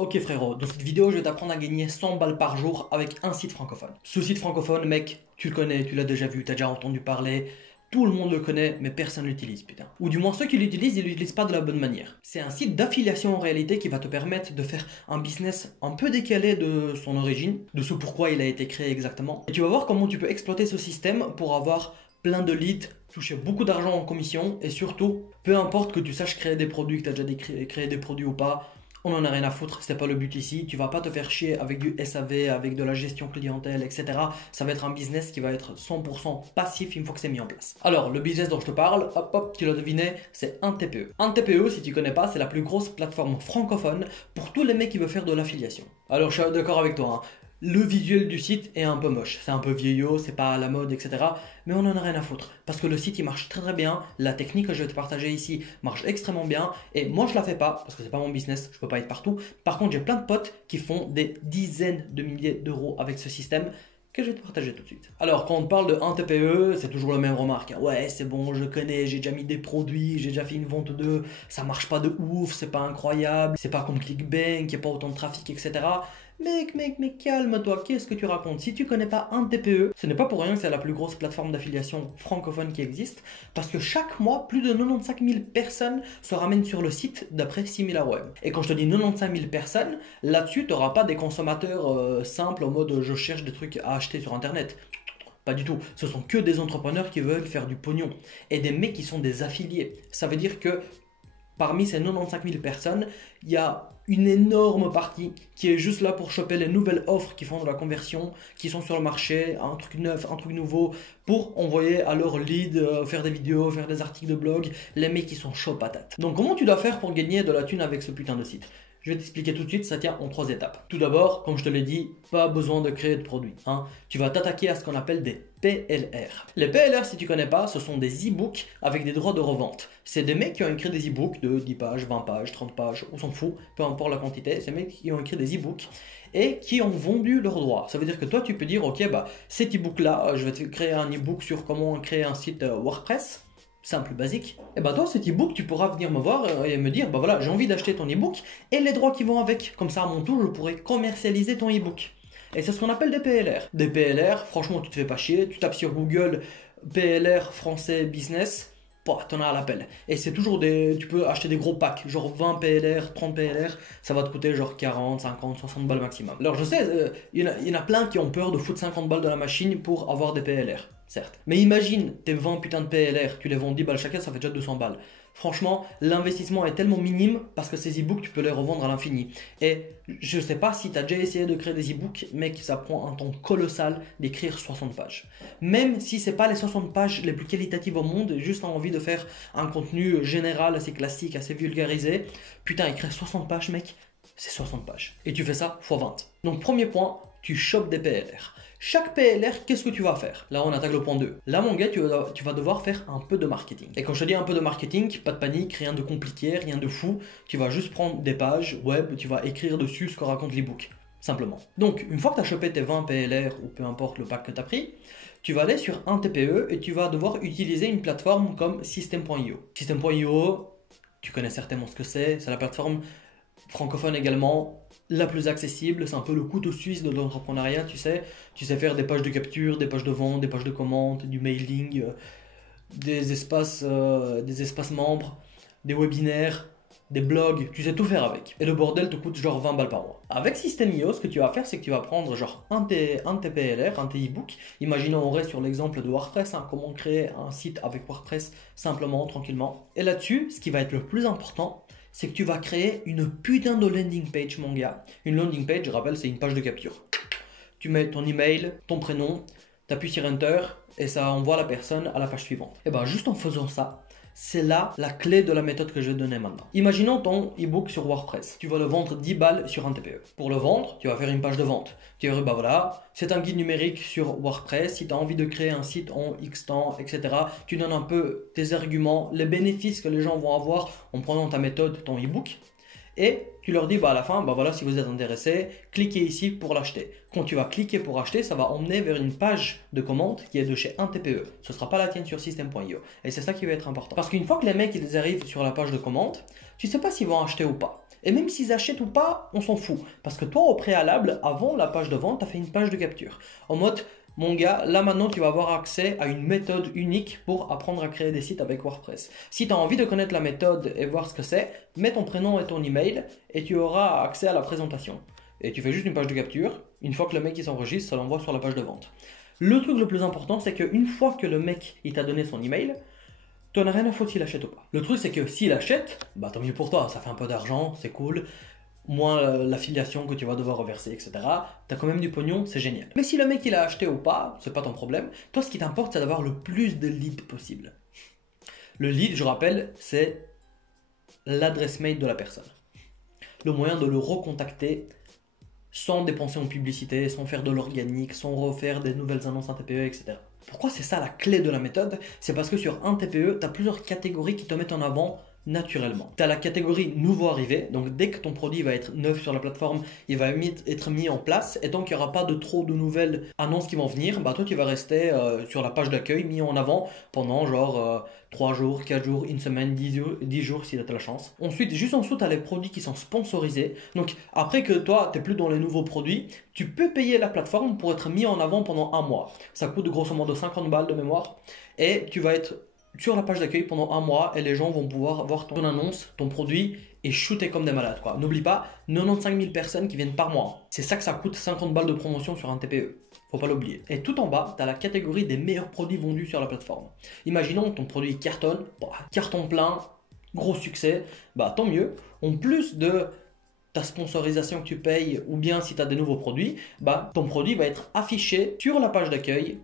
Ok frérot, dans cette vidéo je vais t'apprendre à gagner 100 balles par jour avec un site francophone. Ce site francophone mec, tu le connais, tu l'as déjà vu, tu as déjà entendu parler, tout le monde le connaît mais personne ne l'utilise putain. Ou du moins ceux qui l'utilisent, ils l'utilisent pas de la bonne manière. C'est un site d'affiliation en réalité qui va te permettre de faire un business un peu décalé de son origine, de ce pourquoi il a été créé exactement. Et tu vas voir comment tu peux exploiter ce système pour avoir plein de leads, toucher beaucoup d'argent en commission et surtout, peu importe que tu saches créer des produits, que tu as déjà créé des produits ou pas, on en a rien à foutre, c'est pas le but ici. Tu vas pas te faire chier avec du SAV, avec de la gestion clientèle, etc. Ça va être un business qui va être 100% passif une fois que c'est mis en place. Alors, le business dont je te parle, hop hop, tu l'as deviné, c'est un TPE. Un TPE, si tu connais pas, c'est la plus grosse plateforme francophone pour tous les mecs qui veulent faire de l'affiliation. Alors, je suis d'accord avec toi, hein. Le visuel du site est un peu moche, c'est un peu vieillot, c'est pas à la mode, etc. Mais on en a rien à foutre parce que le site il marche très très bien. La technique que je vais te partager ici marche extrêmement bien et moi je la fais pas parce que c'est pas mon business, je peux pas être partout. Par contre, j'ai plein de potes qui font des dizaines de milliers d'euros avec ce système que je vais te partager tout de suite. Alors, quand on parle de 1 TPE, c'est toujours la même remarque. Ouais, c'est bon, je connais, j'ai déjà mis des produits, j'ai déjà fait une vente d'eux, ça marche pas de ouf, c'est pas incroyable, c'est pas comme ClickBank, il n'y a pas autant de trafic, etc. Mec, calme-toi, qu'est-ce que tu racontes? Si tu connais pas un TPE, ce n'est pas pour rien que c'est la plus grosse plateforme d'affiliation francophone qui existe, parce que chaque mois, plus de 95 000 personnes se ramènent sur le site d'après Similarweb. Et quand je te dis 95 000 personnes, là-dessus, tu n'auras pas des consommateurs simples en mode je cherche des trucs à acheter sur Internet. Pas du tout, ce sont que des entrepreneurs qui veulent faire du pognon et des mecs qui sont des affiliés. Ça veut dire que parmi ces 95 000 personnes, il y a une énorme partie qui est juste là pour choper les nouvelles offres qui font de la conversion, qui sont sur le marché, un truc neuf, un truc nouveau, pour envoyer à leur lead, faire des vidéos, faire des articles de blog, les mecs qui sont chauds patates. Donc comment tu dois faire pour gagner de la thune avec ce putain de site? Je vais t'expliquer tout de suite, ça tient en 3 étapes. Tout d'abord, comme je te l'ai dit, pas besoin de créer de produit, hein. Tu vas t'attaquer à ce qu'on appelle des PLR. Les PLR, si tu connais pas, ce sont des e-books avec des droits de revente. C'est des mecs qui ont écrit des e-books de 10 pages, 20 pages, 30 pages, on s'en fout, peu importe la quantité. C'est des mecs qui ont écrit des e-books et qui ont vendu leurs droits. Ça veut dire que toi, tu peux dire, ok, bah cet e-book-là, je vais te créer un e-book sur comment créer un site WordPress. Simple, basique. Et bah toi, cet e-book, tu pourras venir me voir et me dire, bah voilà, j'ai envie d'acheter ton e-book et les droits qui vont avec. Comme ça, à mon tour, je pourrai commercialiser ton e-book. Et c'est ce qu'on appelle des PLR. Des PLR, franchement, tu te fais pas chier. Tu tapes sur Google PLR français business, t'en as à l'appel. Et c'est toujours des. Tu peux acheter des gros packs, genre 20 PLR, 30 PLR, ça va te coûter genre 40, 50, 60 balles maximum. Alors je sais, il y en a plein qui ont peur de foutre 50 balles dans la machine pour avoir des PLR. Certes. Mais imagine, tes 20 putains de PLR, tu les vends 10 balles chacun, ça fait déjà 200 balles. Franchement, l'investissement est tellement minime parce que ces e-books, tu peux les revendre à l'infini. Et je sais pas si tu as déjà essayé de créer des e-books, mec, ça prend un temps colossal d'écrire 60 pages. Même si c'est pas les 60 pages les plus qualitatives au monde, juste envie de faire un contenu général, assez classique, assez vulgarisé, putain, écrire 60 pages, mec, c'est 60 pages. Et tu fais ça x 20. Donc premier point, tu chopes des PLR. Chaque PLR, qu'est-ce que tu vas faire? Là, on attaque le point 2. Là, mon gars, tu vas devoir faire un peu de marketing. Et quand je te dis un peu de marketing, pas de panique, rien de compliqué, rien de fou. Tu vas juste prendre des pages web, tu vas écrire dessus ce que raconte l'ebook. Simplement. Donc, une fois que tu as chopé tes 20 PLR ou peu importe le pack que tu as pris, tu vas aller sur un TPE et tu vas devoir utiliser une plateforme comme System.io. System.io, tu connais certainement ce que c'est la plateforme francophone également, la plus accessible, c'est un peu le couteau suisse de l'entrepreneuriat, tu sais faire des pages de capture, des pages de vente, des pages de commande, du mailing, des espaces membres, des webinaires, des blogs, tu sais tout faire avec. Et le bordel te coûte genre 20 balles par mois. Avec System.io, ce que tu vas faire, c'est que tu vas prendre genre un TPLR, un e-book. Imaginons on reste sur l'exemple de WordPress, hein, comment créer un site avec WordPress simplement, tranquillement. Et là-dessus, ce qui va être le plus important, c'est que tu vas créer une putain de landing page, mon gars. Une landing page, je rappelle, c'est une page de capture. Tu mets ton email, ton prénom, tu appuies sur Enter et ça envoie la personne à la page suivante. Et bien, juste en faisant ça, c'est là la clé de la méthode que je vais te donner maintenant. Imaginons ton e-book sur WordPress. Tu vas le vendre 10 balles sur un TPE. Pour le vendre, tu vas faire une page de vente. Tu vas dire, bah voilà, c'est un guide numérique sur WordPress. Si tu as envie de créer un site en X temps, etc., tu donnes un peu tes arguments, les bénéfices que les gens vont avoir en prenant ta méthode, ton e-book. Et tu leur dis bah à la fin, bah voilà, si vous êtes intéressé, cliquez ici pour l'acheter. Quand tu vas cliquer pour acheter, ça va emmener vers une page de commande qui est de chez un TPE. Ce ne sera pas la tienne sur System.io. Et c'est ça qui va être important. Parce qu'une fois que les mecs ils arrivent sur la page de commande, tu ne sais pas s'ils vont acheter ou pas. Et même s'ils achètent ou pas, on s'en fout. Parce que toi, au préalable, avant la page de vente, tu as fait une page de capture. En mode, mon gars, là maintenant, tu vas avoir accès à une méthode unique pour apprendre à créer des sites avec WordPress. Si tu as envie de connaître la méthode et voir ce que c'est, mets ton prénom et ton email et tu auras accès à la présentation. Et tu fais juste une page de capture. Une fois que le mec il s'enregistre, ça l'envoie sur la page de vente. Le truc le plus important, c'est qu'une fois que le mec il t'a donné son email, tu n'en as rien à foutre s'il achète ou pas. Le truc, c'est que s'il achète, bah tant mieux pour toi, ça fait un peu d'argent, c'est cool. Moins l'affiliation que tu vas devoir reverser, etc. Tu as quand même du pognon, c'est génial. Mais si le mec il a acheté ou pas, c'est pas ton problème. Toi, ce qui t'importe, c'est d'avoir le plus de leads possible. Le lead, je rappelle, c'est l'adresse mail de la personne. Le moyen de le recontacter sans dépenser en publicité, sans faire de l'organique, sans refaire des nouvelles annonces en TPE, etc. Pourquoi c'est ça la clé de la méthode? C'est parce que sur un TPE, tu as plusieurs catégories qui te mettent en avant naturellement. Tu as la catégorie nouveau arrivé, donc dès que ton produit va être neuf sur la plateforme, il va être mis en place et donc il n'y aura pas de trop de nouvelles annonces qui vont venir. Bah toi tu vas rester sur la page d'accueil mis en avant pendant genre 3 jours, 4 jours, une semaine, 10 jours si tu as de la chance. Ensuite, juste en dessous, tu as les produits qui sont sponsorisés. Donc après que toi, tu n'es plus dans les nouveaux produits, tu peux payer la plateforme pour être mis en avant pendant un mois. Ça coûte grosso modo 50 balles de mémoire et tu vas être sur la page d'accueil pendant un mois et les gens vont pouvoir voir ton annonce, ton produit et shooter comme des malades. N'oublie pas, 95 000 personnes qui viennent par mois. C'est ça que ça coûte 50 balles de promotion sur un TPE. Faut pas l'oublier. Et tout en bas, tu as la catégorie des meilleurs produits vendus sur la plateforme. Imaginons ton produit cartonne, carton plein, gros succès, bah tant mieux. En plus de ta sponsorisation que tu payes ou bien si tu as des nouveaux produits, bah ton produit va être affiché sur la page d'accueil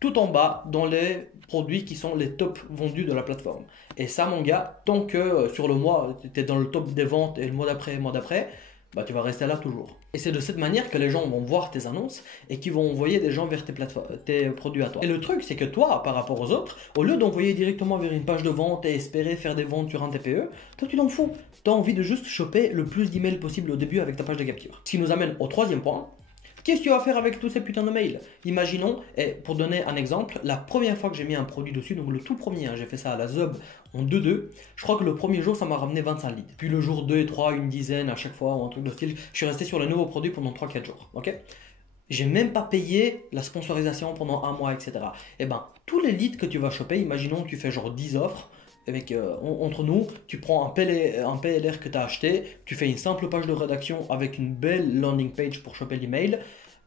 tout en bas dans les produits qui sont les top vendus de la plateforme. Et ça, mon gars, tant que sur le mois, tu es dans le top des ventes et le mois d'après, bah, tu vas rester là toujours. Et c'est de cette manière que les gens vont voir tes annonces et qui vont envoyer des gens vers tes produits à toi. Et le truc, c'est que toi, par rapport aux autres, au lieu d'envoyer directement vers une page de vente et espérer faire des ventes sur un TPE, toi, tu t'en fous. Tu as envie de juste choper le plus d'emails possible au début avec ta page de capture. Ce qui nous amène au troisième point. Qu'est-ce que tu vas faire avec tous ces putains de mails? Imaginons, et pour donner un exemple, la première fois que j'ai mis un produit dessus, donc le tout premier, j'ai fait ça à la Zob en 2-2, je crois que le premier jour ça m'a ramené 25 leads. Puis le jour 2 et 3, une dizaine à chaque fois, ou un truc de style, je suis resté sur le nouveau produit pendant 3-4 jours. Ok? J'ai même pas payé la sponsorisation pendant un mois, etc. Et ben, tous les leads que tu vas choper, imaginons que tu fais genre 10 offres, avec, entre nous, tu prends un PLR que tu as acheté, tu fais une simple page de rédaction avec une belle landing page pour choper l'email.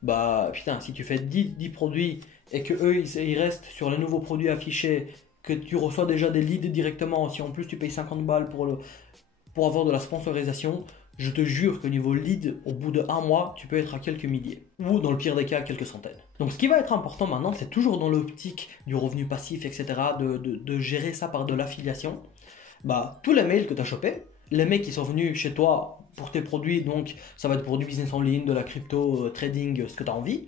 Bah putain, si tu fais 10 produits et que eux ils restent sur les nouveaux produits affichés, que tu reçois déjà des leads directement, si en plus tu payes 50 balles pour avoir de la sponsorisation, je te jure que niveau lead, au bout de un mois, tu peux être à quelques milliers. Ou dans le pire des cas, quelques centaines. Donc ce qui va être important maintenant, c'est toujours dans l'optique du revenu passif, etc., de gérer ça par de l'affiliation. Bah, tous les mails que tu as chopés, les mecs qui sont venus chez toi pour tes produits, donc ça va être pour du business en ligne, de la crypto, trading, ce que tu as envie.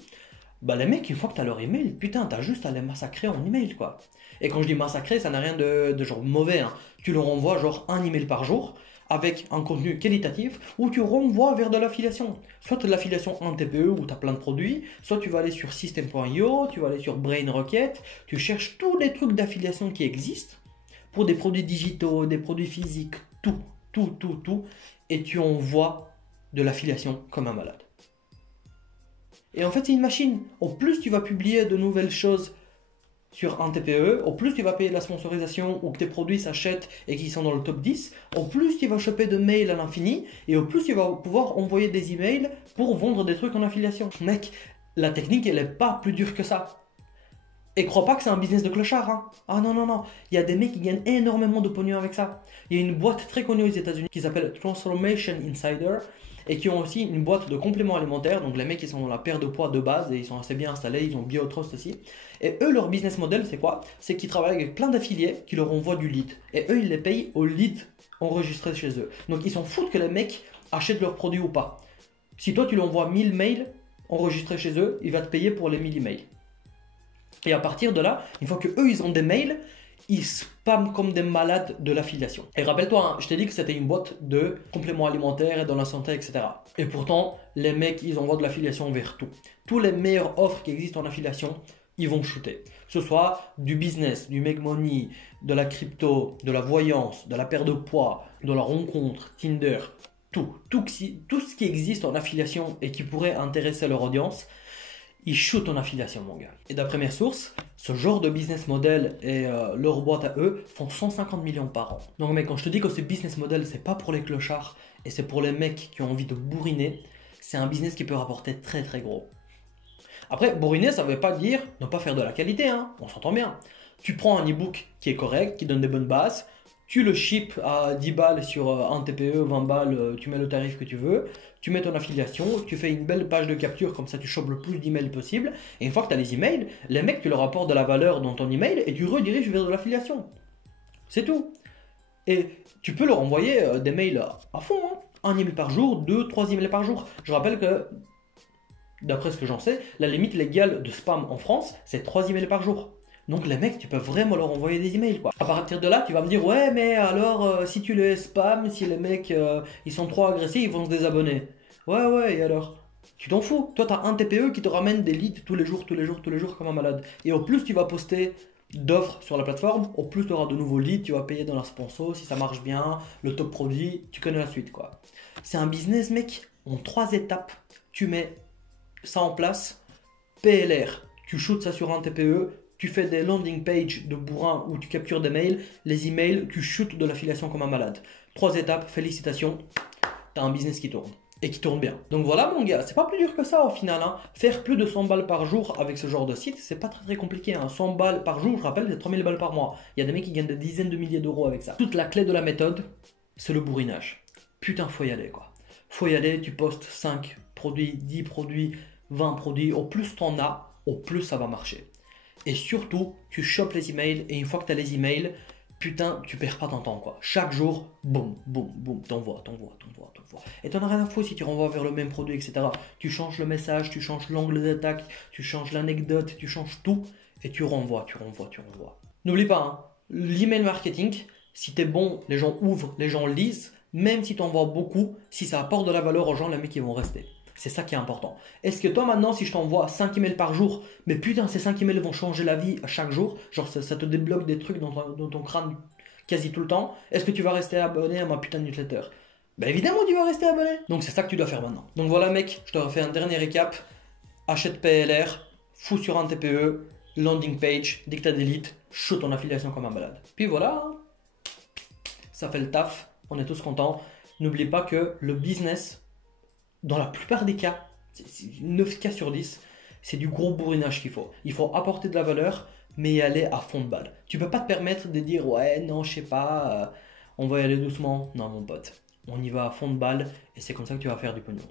Bah les mecs, une fois que tu as leur email, putain, tu as juste à les massacrer en email, quoi. Et quand je dis massacrer, ça n'a rien de genre mauvais, hein. Tu leur envoies genre un email par jour, avec un contenu qualitatif où tu renvoies vers de l'affiliation. Soit de l'affiliation en TPE où tu as plein de produits, soit tu vas aller sur system.io, tu vas aller sur BrainRocket, tu cherches tous les trucs d'affiliation qui existent pour des produits digitaux, des produits physiques, tout, et tu envoies de l'affiliation comme un malade. Et en fait, c'est une machine. Au plus tu vas publier de nouvelles choses sur un TPE, au plus tu vas payer de la sponsorisation ou que tes produits s'achètent et qu'ils sont dans le top 10, au plus tu vas choper de mails à l'infini et au plus tu vas pouvoir envoyer des emails pour vendre des trucs en affiliation. Mec, la technique, elle n'est pas plus dure que ça. Et crois pas que c'est un business de clochard, hein. Ah non, non, non. Il y a des mecs qui gagnent énormément de pognon avec ça. Il y a une boîte très connue aux États-Unis qui s'appelle Transformation Insider et qui ont aussi une boîte de compléments alimentaires. Donc les mecs, ils sont dans la perte de poids de base et ils sont assez bien installés. Ils ont BioTrust aussi. Et eux, leur business model, c'est quoi? C'est qu'ils travaillent avec plein d'affiliés qui leur envoient du lead. Et eux, ils les payent au lead enregistré chez eux. Donc ils s'en foutent que les mecs achètent leurs produits ou pas. Si toi, tu lui envoies 1000 mails enregistrés chez eux, il va te payer pour les 1000 emails. Et à partir de là, une fois que eux ils ont des mails, ils spamment comme des malades de l'affiliation. Et rappelle-toi, hein, je t'ai dit que c'était une boîte de compléments alimentaires et dans la santé, etc. Et pourtant, les mecs, ils envoient de l'affiliation vers tout. Tous les meilleures offres qui existent en affiliation, ils vont shooter. Que ce soit du business, du make money, de la crypto, de la voyance, de la perte de poids, de la rencontre, Tinder, tout ce qui existe en affiliation et qui pourrait intéresser leur audience, ils shootent en affiliation, mon gars. Et d'après mes sources, ce genre de business model et leur boîte à eux font 150 millions par an. Donc mec, quand je te dis que ce business model, c'est pas pour les clochards et c'est pour les mecs qui ont envie de bourriner, c'est un business qui peut rapporter très très gros. Après, bourriner, ça ne veut pas dire ne pas faire de la qualité, hein, on s'entend bien. Tu prends un e-book qui est correct, qui donne des bonnes bases, tu le ships à 10 balles sur un TPE, 20 balles, tu mets le tarif que tu veux, tu mets ton affiliation, tu fais une belle page de capture, comme ça tu chopes le plus d'emails possible, et une fois que tu as les emails, les mecs, tu leur apportes de la valeur dans ton email et tu rediriges vers de l'affiliation. C'est tout. Et tu peux leur envoyer des mails à fond, hein. Un email par jour, 2, 3 emails par jour. Je rappelle que, d'après ce que j'en sais, la limite légale de spam en France, c'est 3 emails par jour. Donc les mecs, tu peux vraiment leur envoyer des emails, quoi. À partir de là, tu vas me dire, ouais, mais alors, si tu les spams, si les mecs, ils sont trop agressifs, ils vont se désabonner. Ouais, et alors? Tu t'en fous. Toi, tu as un TPE qui te ramène des leads tous les jours, comme un malade. Et au plus tu vas poster d'offres sur la plateforme, au plus tu auras de nouveaux leads, tu vas payer dans la sponsor, si ça marche bien, le top produit, tu connais la suite, quoi. C'est un business, mec, en 3 étapes. Tu mets ça en place, PLR, tu shootes ça sur un TPE, tu fais des landing pages de bourrin où tu captures des mails, les emails, tu shootes de l'affiliation comme un malade. 3 étapes, félicitations, tu as un business qui tourne. Et qui tourne bien. Donc voilà mon gars, c'est pas plus dur que ça au final, hein. Faire plus de 100 balles par jour avec ce genre de site, c'est pas très très compliqué, hein. 100 balles par jour, je rappelle, c'est 3000 balles par mois. Il y a des mecs qui gagnent des dizaines de milliers d'euros avec ça. Toute la clé de la méthode, c'est le bourrinage. Putain, faut y aller, quoi. Faut y aller, tu postes 5 produits, 10 produits, 20 produits, au plus t'en as, au plus ça va marcher. Et surtout, tu chopes les emails et une fois que tu as les emails, putain, tu perds pas ton temps, quoi. Chaque jour, boum, t'envoies. Et t'en as rien à foutre si tu renvoies vers le même produit, etc. Tu changes le message, tu changes l'angle d'attaque, tu changes l'anecdote, tu changes tout et tu renvoies. N'oublie pas, hein, l'email marketing, si t'es bon, les gens ouvrent, les gens lisent, même si t'envoies beaucoup, si ça apporte de la valeur aux gens, les mecs ils vont rester. C'est ça qui est important. Est-ce que toi maintenant, si je t'envoie 5 emails par jour, mais putain, ces 5 emails vont changer la vie à chaque jour, genre ça te débloque des trucs dans ton crâne quasi tout le temps, est-ce que tu vas rester abonné à ma putain de newsletter? Ben évidemment, tu vas rester abonné. Donc c'est ça que tu dois faire maintenant. Donc voilà mec, je te refais un dernier récap. Achète PLR, fous sur un TPE, landing page, dès que tu as des leads, shoot ton affiliation comme un malade. Puis voilà, ça fait le taf, on est tous contents. N'oublie pas que le business, dans la plupart des cas, 9 cas sur 10, c'est du gros bourrinage qu'il faut. Il faut apporter de la valeur, mais y aller à fond de balle. Tu peux pas te permettre de dire ouais, non, je sais pas, on va y aller doucement. Non, mon pote, on y va à fond de balle et c'est comme ça que tu vas faire du pognon.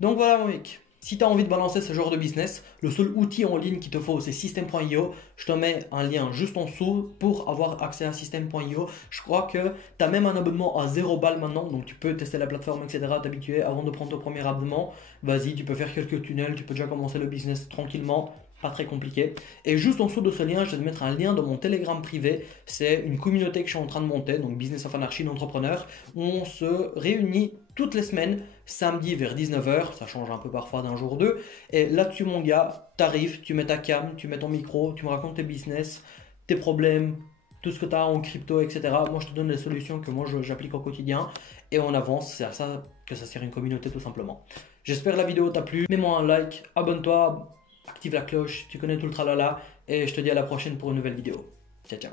Donc voilà, mon mec. Si tu as envie de balancer ce genre de business, le seul outil en ligne qu'il te faut, c'est System.io. Je te mets un lien juste en dessous pour avoir accès à System.io. Je crois que tu as même un abonnement à 0 balles maintenant, donc tu peux tester la plateforme, etc. T'habituer avant de prendre ton premier abonnement. Vas-y, tu peux faire quelques tunnels, tu peux déjà commencer le business tranquillement. Pas très compliqué. Et juste en dessous de ce lien, je vais te mettre un lien de mon Telegram privé. C'est une communauté que je suis en train de monter, donc Business of Anarchy d'entrepreneurs, où on se réunit toutes les semaines, samedi vers 19h, ça change un peu parfois d'un jour ou deux. Et là-dessus, mon gars, t'arrives, tu mets ta cam, tu mets ton micro, tu me racontes tes business, tes problèmes, tout ce que tu as en crypto, etc. Moi, je te donne les solutions que moi j'applique au quotidien et on avance. C'est à ça que ça sert une communauté, tout simplement. J'espère que la vidéo t'a plu. Mets-moi un like, abonne-toi. Active la cloche, tu connais tout le tralala et je te dis à la prochaine pour une nouvelle vidéo. Ciao, ciao.